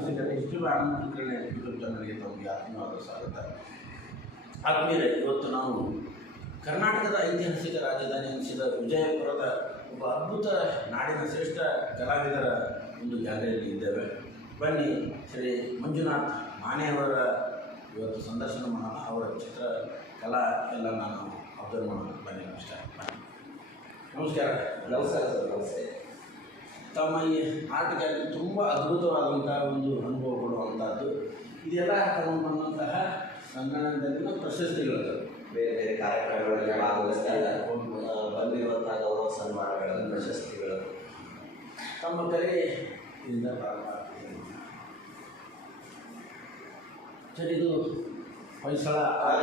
YouTube ಎಷ್ಟು Kulkarni YouTube ಚಾನಲ್ಗೆ ತಮಗೆ ಸ್ವಾಗತ. ಆತ್ಮೀಯರೇ, ಇವತ್ತು ನಾವು ಕರ್ನಾಟಕದ ಐತಿಹಾಸಿಕ ರಾಜಧಾನಿ ಅನಿಸಿದ ವಿಜಯಪುರದ ಒಬ್ಬ ಅದ್ಭುತ ನಾಡಿನ ಶ್ರೇಷ್ಠ ಕಲಾವಿದರ ಒಂದು ಗ್ಯಾಲರಿಯಲ್ಲಿ ಇದ್ದೇವೆ. ಬನ್ನಿ, ಶ್ರೀ ಮಂಜುನಾಥ್ ಮಾನೆಯವರ ಇವತ್ತು ಸಂದರ್ಶನ ಮಾಡೋಣ. ಅವರ ಚಿತ್ರ, ಕಲಾ ಎಲ್ಲ ನಾನು ಅಬ್ಸರ್ವ್ ಮಾಡೋಣ. ಬನ್ನಿ, ನಮಸ್ಕಾರ. ಬನ್ನಿ. ನಮಸ್ಕಾರ. ನಮಸ್ಕಾರ ಸರ್, ನಮಸ್ತೆ. ತಮ್ಮ ಈ ಆರ್ಟ್ ಗ್ಯಾಲರಿ ತುಂಬ ಅದ್ಭುತವಾದಂಥ ಒಂದು ಅನುಭವ ಕೊಡುವಂಥದ್ದು. ಇದೆಲ್ಲ ತಗೊಂಡ್ಬಂದಂತಹ ಸಂಗಣದಲ್ಲಿನ ಪ್ರಶಸ್ತಿಗಳು ಬೇರೆ ಬೇರೆ ಕಾರ್ಯಕ್ರಮಗಳಲ್ಲಿ ಭಾಗವಹಿಸ್ತಾ ಬಂದಿರುವಂಥ ಗೌರವ ಸನ್ಮಾನಗಳು ಪ್ರಶಸ್ತಿಗಳು. ತಮ್ಮ ಕಲೆ ಇದರಿಂದ ಪ್ರಾರಂಭ ಆಗ್ತದೆ. ಸರ್ ಇದು ಹೊಯ್ಸಳ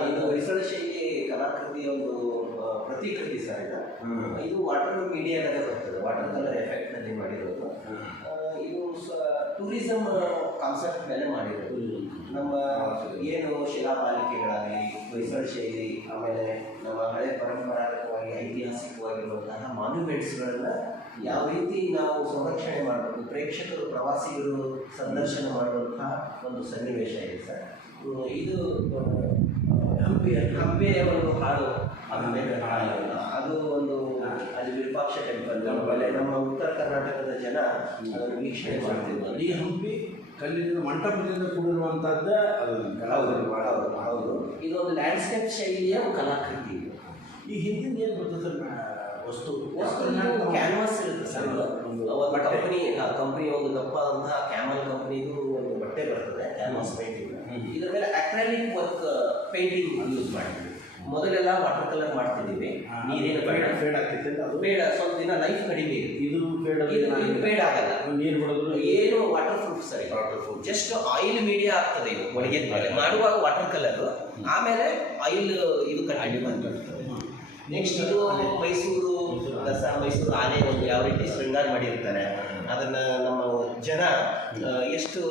ಇದು ಹೊಯ್ಸಳ ಶೈಲಿ ಕಲಾಕೃತಿಯ ಒಂದು ಪ್ರತಿಕೃತಿ ಸರ್ ಇದು. ಇದು ವಾಟರ್ ಮೀಡಿಯಾದಾಗ ಬರ್ತದೆ. ವಾಟರ್ ಕಲರ್ ಎಫೆಕ್ಟ್ ನಲ್ಲಿ ಮಾಡಿರೋದು. ಇದು ಟೂರಿಸಮ್ ಕಾನ್ಸೆಪ್ಟ್ ಮೇಲೆ ಮಾಡಿರೋದು. ನಮ್ಮ ಏನು ಶಿಲಾಪಾಲಿಕೆಗಳಾಗಲಿ ಮೈಸೂರು ಶೈಲಿ ಆಮೇಲೆ ನಮ್ಮ ಹಳೆ ಪರಂಪರಾಗತವಾಗಿ ಐತಿಹಾಸಿಕವಾಗಿರುವಂತಹ ಮಾನ್ಯುಮೆಂಟ್ಸ್ಗಳನ್ನ ಯಾವ ರೀತಿ ನಾವು ಸಂರಕ್ಷಣೆ ಮಾಡಬೇಕು ಪ್ರೇಕ್ಷಕರು ಪ್ರವಾಸಿಗರು ಸಂದರ್ಶನ ಮಾಡುವಂತಹ ಒಂದು ಸನ್ನಿವೇಶ ಇದೆ ಸರ್. ಇದು ಹಂಪಿ ಹಂಪಿಯ ಒಂದು ಹಾಡು. ಅದು ಒಂದು ಅಲ್ಲಿ ವಿರೂಪಾಕ್ಷ ಟೆಂಪಲ್ ಕರ್ನಾಟಕದ ಜನ ಅದನ್ನು ವೀಕ್ಷಣೆ ಮಾಡ್ತಿದ್ದಾರೆ. ಈ ಹಂಪಿ ಕಲ್ಲಿನ ಮಂಟಪದಿಂದ ಕೂಡಿರುವಂಥದ್ದು ಹೌದು ಹೌದು. ಮಾಡೋದು ಇದೊಂದು ಲ್ಯಾಂಡ್ಸ್ಕೇಪ್ ಶೈಲಿಯ ಒಂದು ಕಲಾಕೃತಿ. ಈ ಹಿಂದಿನ ಏನು ಬರ್ತದೆ ಸರ್ ವಸ್ತು? ಕ್ಯಾನ್ವಾಸ್ ಇರುತ್ತೆ ಸರ್ ಅವರ ಒಂದು ಕಂಪನಿ ಕಂಪನಿ ಒಂದು ದಪ್ಪಾದಂತಹ ಕ್ಯಾಮಲ್ ಕಂಪ್ನಿದು ಒಂದು ಬಟ್ಟೆ ಬರ್ತದೆ ಕ್ಯಾನ್ವಾಸ್ ಪೇಂಟಿಂಗ್ ಇದರ ಮೇಲೆ ಅಕ್ರಾಲಿಕ್ ವರ್ಕ್ ಪೇಂಟಿಂಗ್ ಯೂಸ್ ಮಾಡ್ತೀವಿ ಮೊದಲೆಲ್ಲ ವಾಟರ್ ಕಲರ್ ಮಾಡ್ತಿದ್ದೀವಿ. ನೀರೇನು ಬೇಡ. ಫೇಡ್ ಆಗ್ತಿತ್ತು ಅದು? ಬೇಡ ಸ್ವಲ್ಪ ದಿನ ಲೈಫ್ ಕಡಿಮೆ ಇದೆ ಇದು ಫೇಡ್ ಇದು ಇದು ಬೇಡ ಆಗಲ್ಲ. ನೀರು ಬಿಡೋದು? ಏನು ವಾಟರ್ ಪ್ರೂಫ್ ಸರಿ. Waterproof just oil media ಆಗ್ತದೆ ಇದು ಒಣಗಿದ ಮೇಲೆ. ಮಾಡುವಾಗ ವಾಟರ್ ಕಲರ್ ಆಮೇಲೆ ಆಯಿಲ್ ಇದು ಕಂಟಿನ್ಯೂ ಬಂದಿರ್ತದೆ ನೆಕ್ಸ್ಟ್ ಇದು ಮೈಸೂರು ದಸರಾ ಮೈಸೂರು ಆನೆ ಒಂದು ಯಾವ ರೀತಿ ಶೃಂಗಾರ ಮಾಡಿರ್ತಾರೆ. ಅದನ್ನ ನಮ್ಮ ಜನ ಎಷ್ಟು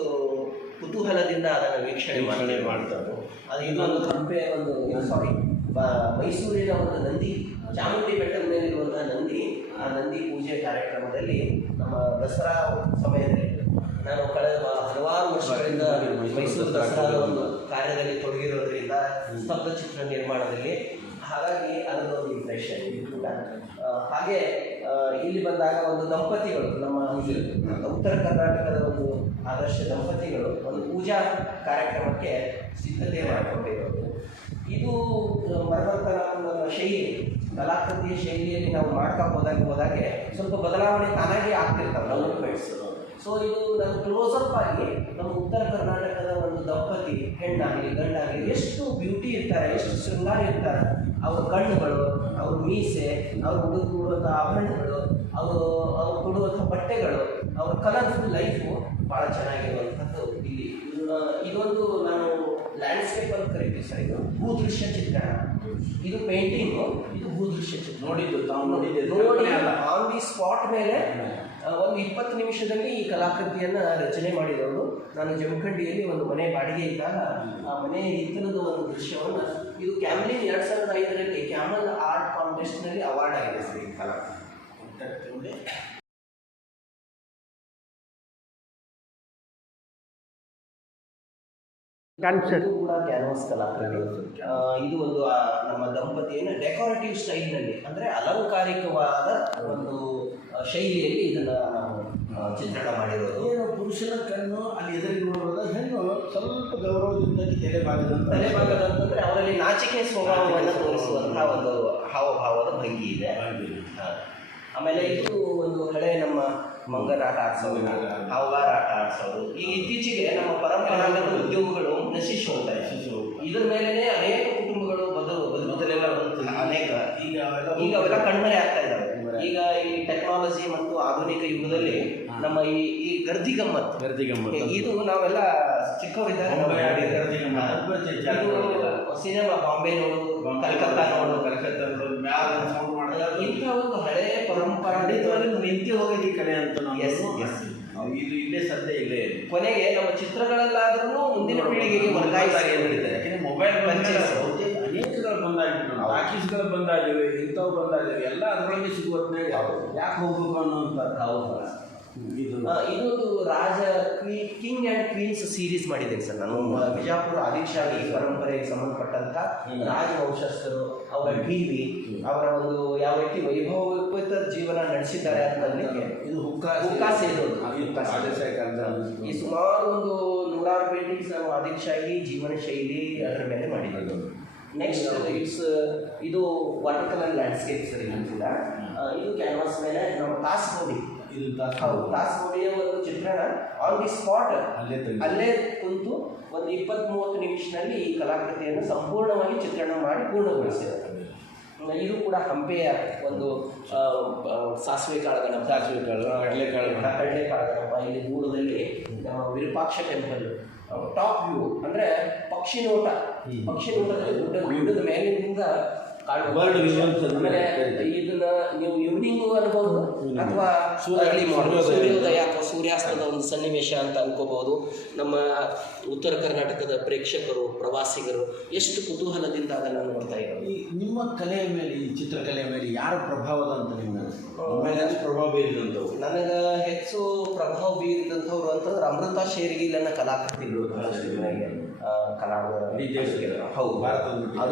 ಕುತೂಹಲದಿಂದ ಅದನ್ನು ವೀಕ್ಷಣೆ ಮಾಡ್ತಾರೆ. ಮಾಡ್ತಾರೆ. ಅದು ಇನ್ನೊಂದು ಹಂಪೆ ಒಂದು ಸಾರಿ ಮೈಸೂರಿನ ಒಂದು ನಂದಿ, ಚಾಮುಂಡಿ ಬೆಟ್ಟದ ಮೇಲಿರುವಂತಹ ನಂದಿ, ಆ ನಂದಿ ಪೂಜೆ ಕಾರ್ಯಕ್ರಮದಲ್ಲಿ ನಮ್ಮ ದಸರಾ ಸಮಯದಲ್ಲಿ ನಾನು ಕಳೆದ ಹಲವಾರು ವರ್ಷಗಳಿಂದ ಮೈಸೂರು ದಸರಾದ ಒಂದು ಕಾರ್ಯದಲ್ಲಿ ತೊಡಗಿರೋದ್ರಿಂದ ಸ್ತಬ್ಧ ಚಿತ್ರ ನಿರ್ಮಾಣದಲ್ಲಿ ಹಾಗಾಗಿ ಅದರ ಒಂದು ಇಂಪ್ರೆಷನ್ ಕೂಡ ಹಾಗೆ ಇಲ್ಲಿ ಬಂದಾಗ ಒಂದು ದಂಪತಿಗಳು, ನಮ್ಮ ಉತ್ತರ ಕರ್ನಾಟಕದ ಒಂದು ಆದರ್ಶ ದಂಪತಿಗಳು ಒಂದು ಪೂಜಾ ಕಾರ್ಯಕ್ರಮಕ್ಕೆ ಸಿದ್ಧತೆ ಮಾಡಿಕೊಂಡಿರೋದು. ಇದು ಒಂದು ಶೈಲಿ. ಕಲಾಕೃತಿಯ ಶೈಲಿಯಲ್ಲಿ ನಾವು ಮಾಡ್ತಾ ಹೋದಾಗ ಹೋದಾಗೆ ಸ್ವಲ್ಪ ಬದಲಾವಣೆ ತಾನಾಗಿ ಆಗ್ತಿರ್ತಾವೆ ಡೆವಲಪ್ಮೆಂಟ್ಸ್ ಸೊ ಇದು ನಮ್ಮ ಕ್ಲೋಸಪ್ ಆಗಿ ನಮ್ಮ ಉತ್ತರ ಕರ್ನಾಟಕದ ಒಂದು ದಂಪತಿ ಹೆಣ್ಣಾಗಲಿ ಗಂಡಾಗಲಿ ಎಷ್ಟು ಬ್ಯೂಟಿ ಇರ್ತಾರೆ ಎಷ್ಟು ಶೃಂಗಾರ ಇರ್ತಾರೆ. ಅವ್ರ ಕಣ್ಣುಗಳು ಅವ್ರ ಮೀಸೆ ಅವ್ರು ಹುಡುಗ ಕೊಡುವಂಥ ಆಭರಣಗಳು ಅವರು ಅವ್ರು ಕೊಡುವಂಥ ಬಟ್ಟೆಗಳು ಅವ್ರ ಕಲರ್ಫುಲ್ ಲೈಫು ಭಾಳ ಚೆನ್ನಾಗಿರುವಂಥದ್ದು ಇಲ್ಲಿ. ಇದೊಂದು ನಾನು ಲ್ಯಾಂಡ್ಸ್ಕೇಪ್ ಅಂತ ಕರೀತೀವಿ ಸರ್ ಇದು. ಭೂದೃಶ್ಯ ಚಿತ್ರಣ. ಇದು ಪೇಂಟಿಂಗು ಇದು ಭೂದೃಶ್ಯ ಚಿತ್ರ ನೋಡಿದ್ದು ತಾವು ನೋಡಿದ್ದೆ. ನೋಡಿ ಆನ್ ದಿ ಸ್ಪಾಟ್ ಮೇಲೆ ಒಂದು ಇಪ್ಪತ್ತು ನಿಮಿಷದಲ್ಲಿ ಈ ಕಲಾಕೃತಿಯನ್ನ ರಚನೆ ಮಾಡಿದವರು ನಾನು ಜಮಖಂಡಿಯಲ್ಲಿ ಒಂದು ಮನೆ ಬಾಡಿಗೆ ಇದ್ದಾಗ ಆ ಮನೆ ಹಿತ್ತಲದ ಒಂದು ದೃಶ್ಯವನ್ನು ಇದು ಕ್ಯಾಮ್ಲಿನ್ ಎರಡು ಸಾವಿರದ ಐದರಲ್ಲಿ ಕ್ಯಾಮಲ್ ಆರ್ಟ್ ಕಾಂಟೆಸ್ಟ್ನಲ್ಲಿ ಅವಾರ್ಡ್ ಆಗಿದೆ ಸರ್ ಈ ಕಲಾಕೃತಿ. ಇದು ಕೂಡ ಕ್ಯಾನ್ವಾಸ್ ಕಲಾಕೃತಿ ಇದು ಒಂದು ನಮ್ಮ ದಂಪತಿಯನ್ನು ಡೆಕೋರೇಟಿವ್ ಸ್ಟೈಲ್ನಲ್ಲಿ ಅಂದರೆ ಅಲಂಕಾರಿಕವಾದ ಒಂದು ಶೈಲಿಯಲ್ಲಿ ಇದನ್ನು ನಾವು ಚಿತ್ರಣ ಮಾಡಿರೋದು. ಏನು ಪುರುಷನ ಕಣ್ಣು ಅಲ್ಲಿ ಎದುರಿಗೆ ನೋಡುವಾಗ ಹೆಣ್ಣು ಸ್ವಲ್ಪ ಗೌರವದಿಂದ ತಲೆ ಬಾಗದಂತ ತಲೆಭಾಗದ ಅಂತಂದ್ರೆ ಅವರಲ್ಲಿ ನಾಚಿಕೆ ಸ್ವಭಾವವನ್ನು ತೋರಿಸುವಂತಹ ಒಂದು ಹಾವಭಾವದ ಭಂಗಿ ಇದೆ. ಆಮೇಲೆ ಇದು ಒಂದು ಹಳೆ ನಮ್ಮ ಮಂಗನ ಆಟ ಆಡ್ಸೋದು ಹಾವಾರ ಆಟ ಆಡ್ಸೋದು ಈಗ ಇತ್ತೀಚೆಗೆ ನಮ್ಮ ಪರಂಪರಾಗತ ಉದ್ಯೋಗಗಳು ನಶಿಸಿ ಹೋಗ್ತಾ ಇದೆ. ಇದ್ರ ಮೇಲೆ ಅನೇಕ ಕುಟುಂಬಗಳು ಬದಲು ಬದುಕುತ್ತಲೆಲ್ಲ ಅನೇಕ. ಈಗ ಈಗ ಅವೆಲ್ಲ ಕಣ್ಮರೆ ಆಗ್ತಾ ಇದ್ದಾವೆ. ಈಗ ಈ ಟೆಕ್ನಾಲಜಿ ಮತ್ತು ಆಧುನಿಕ ಯುಗದಲ್ಲಿ ನಮ್ಮ ಈ ಈ ಗರ್ದಿ ಗಮ್ಮತ್ ಗರ್ದಿ ಗಮ್ಮತ್ ಇದು ನಾವೆಲ್ಲ ಚಿಕ್ಕವರಿದ್ದಾಗ ಸಿನಿಮಾ ಬಾಂಬೆ ನೋಡು ಕಲ್ಕತ್ತಾ ನೋಡು ಕಲ್ಕತ್ತಾ ನೋಡು ಮ್ಯಾಲ ಸೌಂಡ್ ಮಾಡಿದಾಗ ಇಂಥ ಒಂದು ಹಳೆ ಪರಂಪರೆ ಖಂಡಿತವಾಗಿ ನಿಂತು ಹೋಗಿದೆ ಕಲೆ ಅಂತ ನಾವು ಎಸ್ yes. ಇದು ಇಲ್ಲೇ ಸದ್ಯ ಇಲ್ಲೇ ಇದೆ. ಕೊನೆಗೆ ನಮ್ಮ ಚಿತ್ರಗಳಲ್ಲಾದ್ರೂ ಮುಂದಿನ ಪೀಳಿಗೆಗೆ ವರ್ಗಾಯಿಸಿ ಯಾಕೆಂದ್ರೆ ಮೊಬೈಲ್ Purchase. ಅನೇಕಗಳು ಬಂದಾಗಿಬಿಟ್ಟು. ಟಾಕೀಸ್ಗಳು ಬಂದಾಗಿವೆ ಇಂಥವು ಬಂದಾಗಿವೆ ಎಲ್ಲ ಅದರೊಳಗೆ ಸಿಗುವಂತೆ. ಯಾಕೆ ಹೋಗ್ಬೇಕು ಅಂತ ಹೌದು ಇದೊಂದು ರಾಜ ಕಿಂಗ್ ಅಂಡ್ ಕ್ವೀನ್ಸ್ ಸೀರೀಸ್ ಮಾಡಿದ್ದೇನೆ ಸರ್ ನಾನು. ಬಿಜಾಪುರ ಆದಿಶಾಹಿ ಪರಂಪರೆಗೆ ಸಂಬಂಧಪಟ್ಟಂತ ರಾಜವಂಶಸ್ಥರು ರಾಜ ವಂಶಸ್ಥರು ಅವರ ಟಿವಿ ಅವರ ಒಂದು ಯಾವ ರೀತಿ ವೈಭವೋಪೇತ ಜೀವನ ನಡೆಸಿದ್ದಾರೆ ಅನ್ನೋದಕ್ಕೆ ಇದು ಹುಕ್ಕಾ ಆದೇಶಾಹಿ ಈ ಸುಮಾರು ಒಂದು ನೂರಾರು ಪೇಂಟಿಂಗ್ಸ್ ನಾನು ಆದಿಶಾಹಿ ಜೀವನ ಶೈಲಿ ಅದರ ಮೇಲೆ ಮಾಡಿದ್ದೀನಿ ನೆಕ್ಸ್ಟ್ ಇಟ್ಸ್ ಇದು ವಾಟರ್ ಕಲರ್ ಲ್ಯಾಂಡ್ಸ್ಕೇಪ್ ಸರ್ ಇದು ಕ್ಯಾನ್ವಾಸ್ ಮೇಲೆ ನಾವು ಕಾಸ್ ತಾಸ್ಬೋಡಿ ಇದು ದಾಸ- ಹೌದು ತಾಸ್ಬೋಡಿಯ ಒಂದು ಚಿತ್ರಣ ಆನ್ ದಿ ಸ್ಪಾಟ್ ಅಲ್ಲೇ. ಅಲ್ಲೇ ಕುಂತು ಒಂದು ಇಪ್ಪತ್ತ್ ಮೂವತ್ತು ನಿಮಿಷದಲ್ಲಿ ಈ ಕಲಾಕೃತಿಯನ್ನು ಸಂಪೂರ್ಣವಾಗಿ ಚಿತ್ರಣ ಮಾಡಿ ಪೂರ್ಣಗೊಳಿಸಿದ್ದಾರೆ. ಇದು ಕೂಡ ಹಂಪೆಯ ಒಂದು ಸಾಸಿವೆ ಕಾಳಗಣ ಸಾಸಿವೆ ಕಾಳುಗಳ ಸಾಸಿವೆ ಕಾಳು, ಕಡಲೆ ಕಡಲೆಕಾಳು ಗಣಪ ಇಲ್ಲಿ ದೂರದಲ್ಲಿ ವಿರೂಪಾಕ್ಷ ಟೆಂಪಲ್ ಟಾಪ್ ವ್ಯೂ ಅಂದ್ರೆ ಪಕ್ಷಿ ನೋಟ. ಪಕ್ಷಿ ನೋಟದಲ್ಲಿ ಗುಡ್ಡ ಗುಡ್ಡದ ಮೇಲಿನಿಂದ ಅದನ್ನ ಆಮೇಲೆ ಇದನ್ನ ನೀವು ಈವ್ನಿಂಗ್ ಅನ್ಬೋದು Evening. ಅಥವಾ ಸೂರ್ಯೋದಯ. ಅಥವಾ ಸೂರ್ಯಾಸ್ತದ ಒಂದು ಸನ್ನಿವೇಶ ಅಂತ ಅನ್ಕೋಬಹುದು ನಮ್ಮ ಉತ್ತರ ಕರ್ನಾಟಕದ ಪ್ರೇಕ್ಷಕರು ಪ್ರವಾಸಿಗರು ಎಷ್ಟು ಕುತೂಹಲದಿಂದ ಅದನ್ನು ನೋಡ್ತಾ ಇದ್ದಾರೆ ಈ ನಿಮ್ಮ ಕಲೆಯ ಮೇಲೆ ಈ ಚಿತ್ರಕಲೆಯ ಮೇಲೆ ಯಾರ ಪ್ರಭಾವದ ಅಂತ ನಿಮಗೆ ಪ್ರಭಾವ ಬೀರಿದಂಥವು ನನಗೆ ಹೆಚ್ಚು ಪ್ರಭಾವ ಬೀರಿದಂಥವ್ರು ಅಂತಂದ್ರೆ ಅಮೃತ ಶೇರ್ಗಿಲನ್ನ ಕಲಾಕೃತಿಗಳು ದೇಶಕ್ಕೆ ಹೌದು.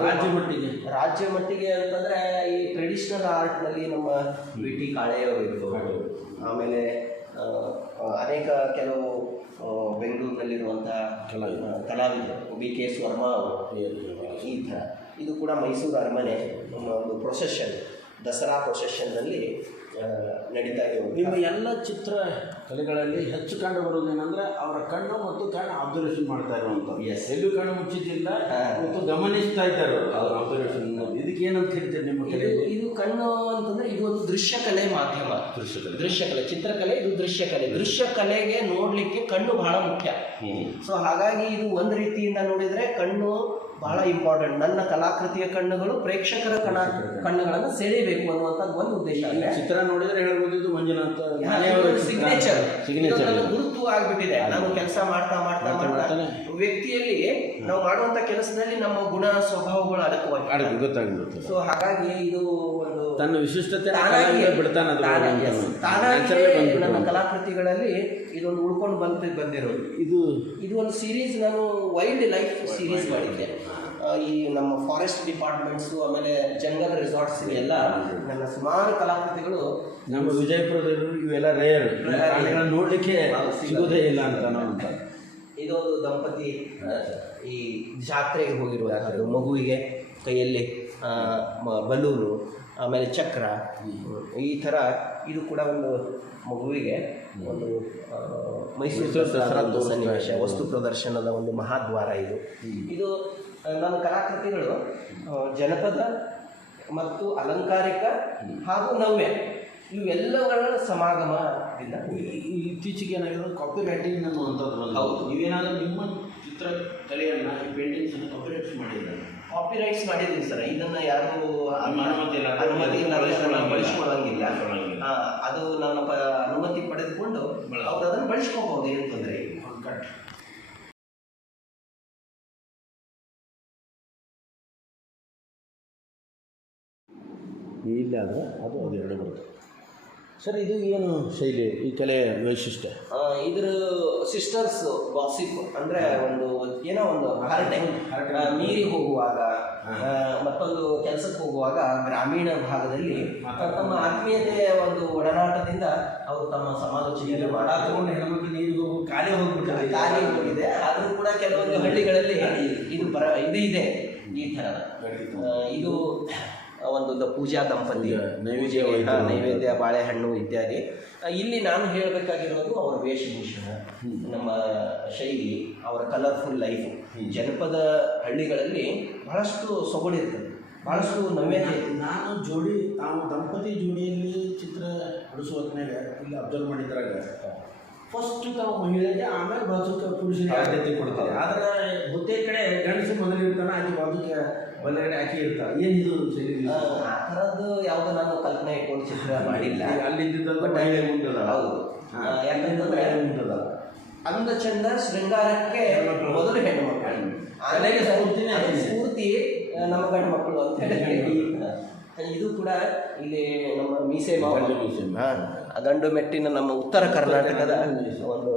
ರಾಜ್ಯ ಮಟ್ಟಿಗೆ. ರಾಜ್ಯ ಮಟ್ಟಿಗೆ ಅಂತಂದ್ರೆ ಈ ಟ್ರೆಡಿಷನಲ್ ಆರ್ಟ್ನಲ್ಲಿ ನಮ್ಮ ವಿ ಟಿ ಕಾಳೆಯವರು ಆಮೇಲೆ ಅನೇಕ ಕೆಲವು ಬೆಂಗಳೂರಿನಲ್ಲಿರುವಂತಹ ಕಲಾವಿದರು. ಬಿ ಕೆ ಎಸ್ ವರ್ಮಾ ಅವರು. ಈ ಥರ ಇದು ಕೂಡ ಮೈಸೂರು ಅರಮನೆ ನಮ್ಮ ಒಂದು ಪ್ರೊಸೆಷನ್ ದಸರಾ ಪ್ರೊಸೆಷನ್ನಲ್ಲಿ ನಡೀತಾ ನಿಮ್ಮ ಇರುವಂಥ ಎಲ್ಲ ಚಿತ್ರ ಕಲೆಗಳಲ್ಲಿ ಹೆಚ್ಚು ಕಂಡು ಬರುವುದೇನೆಂದ್ರೆ ಅವರ ಕಣ್ಣು ಮತ್ತು ಕಣ್ಣು ಅಬ್ಸರ್ವೇಷನ್ ಮಾಡ್ತಾ ಇರುವಂಥ ಎಸ್ ಎಲ್ಲೂ ಕಣ್ಣು ಮುಚ್ಚಿದ್ದಿಲ್ಲ. ಮತ್ತು ಗಮನಿಸ್ತಾ ಇದ್ದಾರೆ ಅವರ ಅಬ್ಸರ್ವೇಷನ್ ಇದಕ್ಕೆ ಏನಂತ ಹೇಳ್ತೀರಿ ನಿಮ್ಮ ಇದು ಇದು ಕಣ್ಣು ಅಂತಂದ್ರೆ ಇದು ಒಂದು ದೃಶ್ಯಕಲೆ ಮಾಧ್ಯಮ. ದೃಶ್ಯಕಲೆ. ದೃಶ್ಯಕಲೆ ಚಿತ್ರಕಲೆ ಇದು ದೃಶ್ಯಕಲೆ ದೃಶ್ಯಕಲೆಗೆ ನೋಡ್ಲಿಕ್ಕೆ ಕಣ್ಣು ಬಹಳ ಮುಖ್ಯ. ಸೊ ಹಾಗಾಗಿ ಇದು ಒಂದು ರೀತಿಯಿಂದ ನೋಡಿದ್ರೆ ಕಣ್ಣು ಬಹಳ ಇಂಪಾರ್ಟೆಂಟ್ ನನ್ನ ಕಲಾಕೃತಿಯ ಕಣ್ಣುಗಳು ಪ್ರೇಕ್ಷಕರ ಕಣ ಕಣ್ಣುಗಳನ್ನು ಸೆಳೆಯಬೇಕು ಅನ್ನುವಂಥದ್ದು ಒಂದು ಉದ್ದೇಶ ಚಿತ್ರ ನೋಡಿದ್ರೆ ಹೇಳ್ಬೋದು ಇದು ಮಂಜುನಾಥ ಸಿಗ್ನೇಚರ್ ಸಿಗ್ನೇಚರ್ ಗುರುತು ಆಗಿಬಿಟ್ಟಿದೆ. ನಾನು ಕೆಲಸ ಮಾಡ್ತಾ ಮಾಡ್ತಾ ಮಾಡ್ತಾ. ವ್ಯಕ್ತಿಯಲ್ಲಿ ನಾವು ಮಾಡುವಂತ ಕೆಲಸದಲ್ಲಿ ನಮ್ಮ ಗುಣ ಸ್ವಭಾವಗಳು ಅಡಕವಾಗಿ ಗೊತ್ತಾಗಿದೆ ಗೊತ್ತಾಗ್ಬಿಡುತ್ತೆ ಸೊ ಹಾಗಾಗಿ ಇದು ಒಂದು ತನ್ನ ವಿಶಿಷ್ಟತೆ ಬಿಡ್ತಾನೆ ನನ್ನ ಕಲಾಕೃತಿಗಳಲ್ಲಿ ಇದೊಂದು ಉಳ್ಕೊಂಡು ಬಂದು ಬಂದಿರೋದು. ಇದು ಇದು ಒಂದು ಸೀರೀಸ್ ನಾನು ವೈಲ್ಡ್ ಲೈಫ್ ಸೀರೀಸ್ ಮಾಡಿದ್ದೆ. ಈ ನಮ್ಮ ಫಾರೆಸ್ಟ್ ಡಿಪಾರ್ಟ್ಮೆಂಟ್ಸು ಆಮೇಲೆ ಜಂಗಲ್ ರೆಸಾರ್ಟ್ಸ್ ಇವೆಲ್ಲ ನನ್ನ ಸುಮಾರು ಕಲಾಕೃತಿಗಳು ನಮ್ಮ ವಿಜಯಪುರದಲ್ಲಿ ಇವೆಲ್ಲ ರೇರ್ ನೋಡಲಿಕ್ಕೆ ಸಿಗುವುದೇ ಸಿಗೋದೇ ಇಲ್ಲ ಅಂತ ಇದು ಇದೊಂದು ದಂಪತಿ ಈ ಜಾತ್ರೆಗೆ ಹೋಗಿರುವಂಥದ್ದು. ಮಗುವಿಗೆ ಕೈಯಲ್ಲಿ ಬಲೂನು ಆಮೇಲೆ ಚಕ್ರ. ಈ ಥರ ಇದು ಕೂಡ ಒಂದು ಮಗುವಿಗೆ ಒಂದು ಮೈಸೂರು ದಸರಾ ಸನ್ನಿವೇಶ ವಸ್ತು ಪ್ರದರ್ಶನದ ಒಂದು ಮಹಾದ್ವಾರ ಇದು. ಇದು ನನ್ನ ಕಲಾಕೃತಿಗಳು ಜನಪದ ಮತ್ತು ಅಲಂಕಾರಿಕ ಹಾಗೂ ನವ್ಯ ಇವೆಲ್ಲವುಗಳ ಸಮಾಗಮದಿಂದ ಇತ್ತೀಚೆಗೆ ಏನಾಗಿರೋದು ಕಾಪಿ ರೈಟಿಂಗ್ ಅನ್ನುವಂಥದ್ದು. ಹೌದು. ನೀವೇನಾದರೂ ನಿಮ್ಮ ಚಿತ್ರಕಲೆಯನ್ನು ಈ ಪೇಂಟಿಂಗ್ಸನ್ನು ಕಾಪಿ ರೈಟ್ಸ್ ಮಾಡಿದ್ದಾರೆ? ಕಾಪಿ ರೈಟ್ಸ್ ಮಾಡಿದ್ದೀವಿ ಸರ್. ಇದನ್ನು ಯಾರು ನಿಮ್ಮ ಅನುಮತಿ ಇಲ್ಲ. ಅನುಮತಿ ಇಲ್ಲ. ಅಂದ್ರೆ ಅದನ್ನ ಬಳಸ್ಕೊಳ್ಳಂಗಿಲ್ಲ. ಅದು ನನ್ನ ಪ ಅನುಮತಿ ಪಡೆದುಕೊಂಡು ಅವರು ಅವ್ರು ಅದನ್ನು ಬಳಸ್ಕೋಬಹುದು ಏನು ತೊಂದರೆ ಇಲ್ಲ. ಇಲ್ಲ ಅಂದರೆ ಅದು ಅದು ಎರಡು ಬರುತ್ತೆ. ಸರ್ ಇದು ಏನು ಶೈಲಿ ಈ ಕಲೆಯ ವೈಶಿಷ್ಟ್ಯ? ಇದ್ರ ಸಿಸ್ಟರ್ಸ್ ಗಾಸಿಪ್ ಅಂದರೆ ಒಂದು ಏನೋ ಒಂದು ಹರಟೆ. ಮೀರಿ ಹೋಗುವಾಗ ಮತ್ತೊಂದು ಕೆಲಸಕ್ಕೆ ಹೋಗುವಾಗ ಗ್ರಾಮೀಣ ಭಾಗದಲ್ಲಿ ತಮ್ಮ ಆತ್ಮೀಯತೆಯ ಒಂದು ಒಡನಾಟದಿಂದ ಅವರು ತಮ್ಮ ಸಮಾಲೋಚನೆಯನ್ನು ಮಾಡಾಕ ತಗೊಂಡು ಹೆಣ್ಮಕ್ಳು ನೀರಿಗೆ ಹೋಗು ಖಾಲಿ ಹೋಗ್ಬಿಟ್ಟಿದೆ. ಖಾಲಿ ಹೋಗಿದೆ ಆದರೂ ಕೂಡ ಕೆಲವೊಂದು ಹಳ್ಳಿಗಳಲ್ಲಿ ಇದು ಬರ ಇದು ಇದೆ ಈ ಥರದ. ಇದು ಒಂದು ದ ಪೂಜಾ ದಂಪತಿ ಪೂಜೆ ನೈವೇದ್ಯ ಬಾಳೆಹಣ್ಣು ಇತ್ಯಾದಿ. ಇಲ್ಲಿ ನಾನು ಹೇಳಬೇಕಾಗಿರೋದು ಅವರ ವೇಷಭೂಷಣ ನಮ್ಮ ಶೈಲಿ ಅವರ ಕಲರ್ಫುಲ್ ಲೈಫ್ ಜನಪದ ಹಳ್ಳಿಗಳಲ್ಲಿ ಬಹಳಷ್ಟು ಸೊಗಡಿರ್ತದೆ ಬಹಳಷ್ಟು ನವ್ಯತೆ ನಾನು ಜೋಡಿ ನಾವು ದಂಪತಿ ಜೋಡಿಯಲ್ಲಿ ಚಿತ್ರ ಬಿಡಿಸುವ ಇಲ್ಲಿ ಅಬ್ಸರ್ವ್ ಮಾಡಿದ್ರಾಗ ಫಸ್ಟ್ ತಾವು ಮಹಿಳೆಗೆ ಆಮೇಲೆ ಬಾಜುಕ ಪುರುಷರಿಗೆ ಆದ್ಯತೆ ಕೊಡ್ತಾರೆ. ಆದ್ರೆ ಬಹುತೇಕ ಕಡೆ ಗಂಡಸು ಮೊದಲು ಇರ್ತಾನೆ ಆಕೆ ಬಾಜುಕ ಬಲ್ಲಗಡೆ ಆಕೆ ಇರ್ತಾರೆ ಏನಿದು ಇದು ಆ, ಆ ಥರದ್ದು ಯಾವುದು ನಾನು ಕಲ್ಪನೆ ಇಟ್ಕೊಂಡು ಚಿತ್ರ ಮಾಡಿಲ್ಲ. ಅಲ್ಲಿದ್ದ ಮಹಿಳೆ ಉಂಟದ ಹೌದು. ಯಾಕಂದ್ರೆ ಯಾಕಂತಂದ್ರೆ ಮುಂದದ. ಅಂದ ಚಂದ ಶೃಂಗಾರಕ್ಕೆ. ಮೊದಲು ಹೆಣ್ಣು ಮಕ್ಕಳು. ಆಮೇಲೆ ಸ್ಫೂರ್ತಿ ನಮ್ಮ ಗಂಡು ಮಕ್ಕಳು ಅಂತ ಹೇಳಿ ಇದು ಕೂಡ ಇಲ್ಲಿ ನಮ್ಮ ಮೀಸೆ ಮಾವ. ಗಂಡು ಮೀಸೆ. ಆ ಗಂಡು ಮೆಟ್ಟಿನ ನಮ್ಮ ಉತ್ತರ ಕರ್ನಾಟಕದ ಒಂದು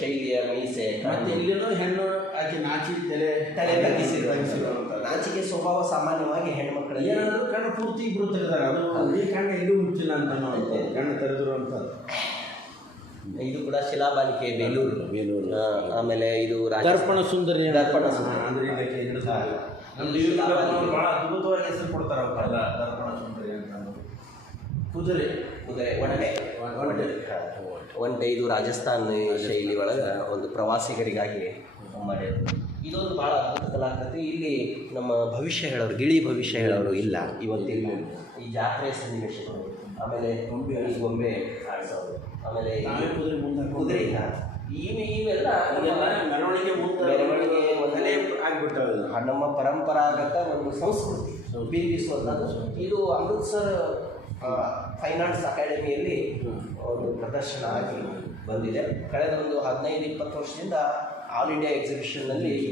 ಶೈಲಿಯ ಮೀಸೆ. ಮತ್ತೆ ಇಲ್ಲಿನೂ ಹೆಣ್ಣು ಆಕೆ ನಾಚಿ ತಲೆ ತಲೆ ತಗ್ಗಿಸಿ. ನಾಚಿಕೆ ಸ್ವಭಾವ ಸಾಮಾನ್ಯವಾಗಿ ಹೆಣ್ಮಕ್ಳು ಏನಾದರೂ ಕಣ್ಣು ಪೂರ್ತಿ ಇಬ್ರು ತೆಗೆದಾರೆ ಅದು ಈ ಕಣ್ಣು ಎಲ್ಲೂ ಮುಚ್ಚಿಲ್ಲ ಅಂತ ನಾವು ಕಣ್ಣು ತೆರೆದ್ರು ಅಂತ. ಇದು ಕೂಡ ಶಿಲಾಬಾಲಿಕೆ ಬೇಲೂರು ಬೇಲೂರು. ಆಮೇಲೆ ಇದು ದರ್ಪಣ ಸುಂದರಿ. ದರ್ಪಣ ಸುಂದರಿ. ಅಂದ್ರೆ ಇದಕ್ಕೆ ಬಹಳ ಅದ್ಭುತವಾಗಿ ಹೆಸರು ಕೊಡ್ತಾರೆ ಅವಕ್ಕೆಲ್ಲ ದರ್ಪಣ. ಕುದುರೆ ಕುದುರೆ ಒಂಟೆ ಒಂಟೆ. ಒಂಟೆ ಇದು ರಾಜಸ್ಥಾನ ಶೈಲಿ ಒಳಗೆ ಒಂದು ಪ್ರವಾಸಿಗರಿಗಾಗಿ ಮಾಡಿರೋದು ಇದೊಂದು ಭಾಳ ಅದ್ಭುತ ಕಲಾಕೃತಿ ಇಲ್ಲಿ ನಮ್ಮ ಭವಿಷ್ಯ ಹೇಳೋರು ಗಿಳಿ ಭವಿಷ್ಯ ಹೇಳೋರು ಇಲ್ಲ ಇವತ್ತಿನ ಈ ಜಾತ್ರೆ ಸನ್ನಿವೇಶಗಳು. ಆಮೇಲೆ ಗೊಂಬೆ ಗೊಂಬೆ ಆಮೇಲೆ ಕುದುರೆ ಮುಂದೆ ಕುದುರೆ ಇಲ್ಲ. ಇವೆ ಇವೆಲ್ಲ ಮೆರವಣಿಗೆ ಮೆರವಣಿಗೆ ಒಂದು- ಆಗಿಬಿಡ್ತವೆ ನಮ್ಮ ಪರಂಪರಾಗತ ಒಂದು ಸಂಸ್ಕೃತಿ. ಬಿಂಬಿಸುವಂಥದ್ದು ಇದು ಅಮೃತ್ಸರ್ ಫೈನ್ ಆರ್ಟ್ಸ್ ಅಕಾಡೆಮಿಯಲ್ಲಿ ಒಂದು ಪ್ರದರ್ಶನ ಆಗಿ ಬಂದಿದೆ. ಕಳೆದ ಒಂದು ಹದಿನೈದು ಇಪ್ಪತ್ತು ವರ್ಷದಿಂದ ಆಲ್ ಇಂಡಿಯಾ ಎಕ್ಸಿಬಿಷನ್ನಲ್ಲಿ ಈ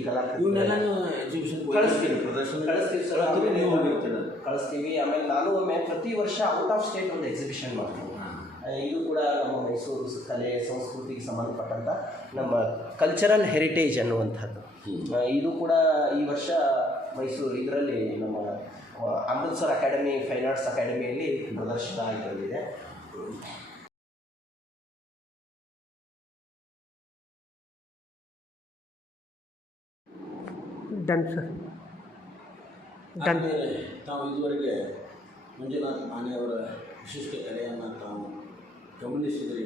ಎಕ್ಸಿಬಿಷನ್ ಕಳಿಸ್ತೀವಿ. ಪ್ರದರ್ಶನ? ಕಳಿಸ್ತೀವಿ ಸರ್. ಕಳಿಸ್ತೀವಿ, ಆಮೇಲೆ ನಾನು ಒಮ್ಮೆ ಪ್ರತಿ ವರ್ಷ ಔಟ್ ಆಫ್ ಸ್ಟೇಟ್ ಒಂದು ಎಕ್ಸಿಬಿಷನ್ ಮಾಡ್ತೀನಿ. ಇದು ಕೂಡ ನಮ್ಮ ಮೈಸೂರು ಕಲೆ ಸಂಸ್ಕೃತಿಗೆ ಸಂಬಂಧಪಟ್ಟಂಥ ನಮ್ಮ ಕಲ್ಚರಲ್ ಹೆರಿಟೇಜ್ ಅನ್ನುವಂಥದ್ದು. ಇದು ಕೂಡ ಈ ವರ್ಷ ಮೈಸೂರು ಇದರಲ್ಲಿ ನಮ್ಮ ಅಮೃತ್ಸರ್ ಅಕಾಡೆಮಿ ಫೈನ್ ಆರ್ಟ್ಸ್ ಅಕಾಡೆಮಿಯಲ್ಲಿ ಪ್ರದರ್ಶನ ಆಗಿ ಬಂದಿದೆ ಡನ್ ಸರ್ ಡನ್ ತಾವು ಇದುವರೆಗೆ ಮಂಜುನಾಥ್ ಮಾನೆಯವರ ವಿಶಿಷ್ಟ ಕಲೆಯನ್ನು ತಾವು ಗಮನಿಸಿದ್ರಿ.